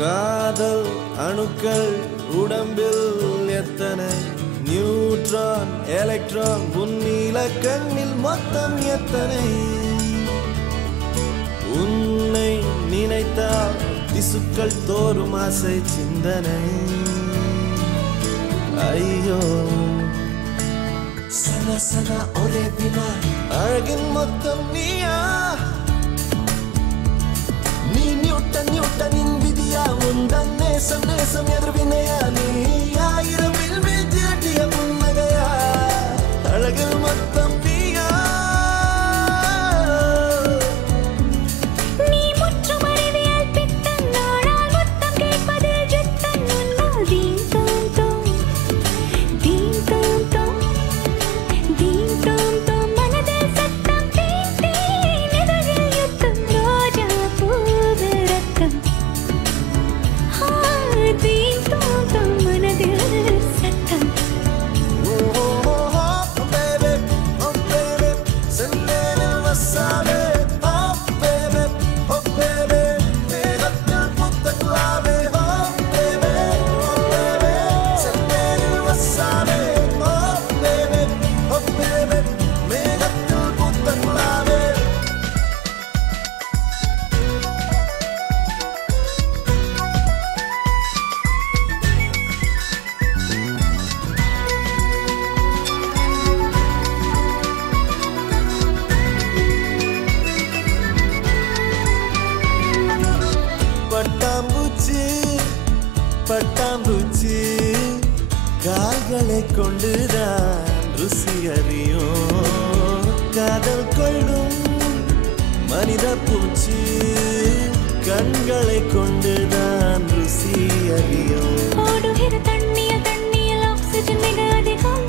காதல் அணுக்கள் உடம்பில் எத்தனை நியூட்ரான் எலக்ட்ரான் உன்னில கண்ணில் மொத்தம் எத்தனை உன்னை நினைத்தால் திசுக்கள் தோறும் ஆசை சிந்தனை ஐயோ சனா சனா ஒரே வினா அழகின் மொத்தம் நீயா நீ நியூட்டன் நியூட்டனின் விதியா உந்தன் நேசம் நேசம் எதிர்வினையா நீ ஆயிரம் வில்வில் திரட்டிய புன்னகையா அழகில் மொத்தம் நீயா நீ முற்றும் அறிவியல் பித்தன் நாடால் மொத்தம் கேட்பதில் ஜித்தன் உன்னால் தீம் தோம் தோம் தீம் தோம் தோம் தீம் தோம் தோம் மனதில் சத்தம் தீம் தீம் இதழில் யுத்தம் ரோஜா பூவு ரத்தம் தீம் தோம் தோம் மனதில் சத்தம் பட்டாம்பூச்சி பட்டாம்பூச்சி கால்களை கொண்டுதான் ருசி அறியும் காதல் கொள்ளும் மனித பூச்சி கண்களை கொண்டுதான் ருசி அறியும் ஓடுகிற தண்ணியில் ஆக்சிஜன் மிக அதிகம்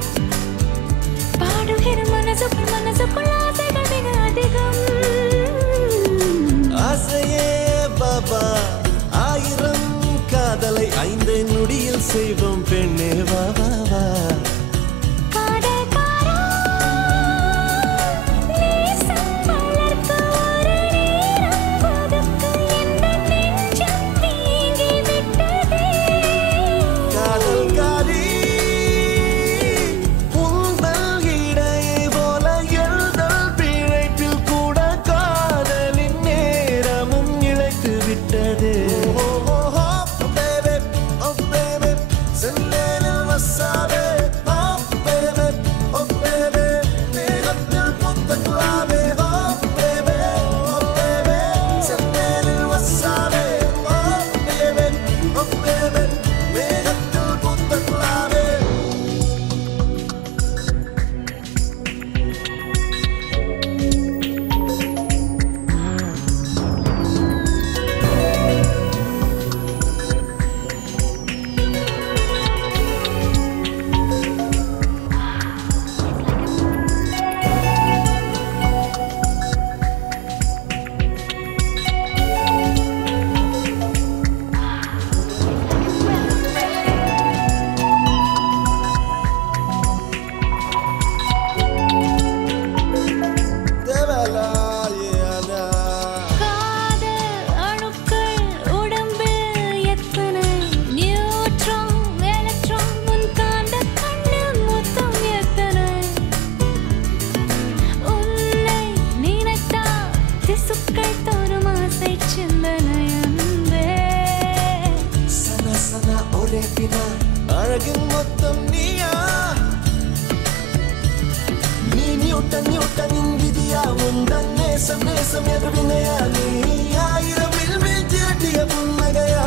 பாடுகிற மனசுக்குள் ஆசைகள் மிக அதிகம் ஆசையே பாபா ஆயிரம் காதலை 5 நொடியில் செய்வோம் பெண்ணே வா வா வா காதல்காரா நேசம் வளர்க்க ஒரு நேரம் ஒதுக்கு எந்த நெஞ்சம் தேங்கி விட்டதே காதல்காரி உந்தல் இடையே போல எழுதல் பிழைப்பில் கூட காதலின் நேரமும் இழைத்து விட்டது அழகின் மொத்தம் நீயா நீ நியூட்டன் நியூட்டனின் விதியா உந்தன் நேசம் நேசம் எதிர்வினையா நீ ஆயிரம் வில்வில் திரட்டிய புன்னகையா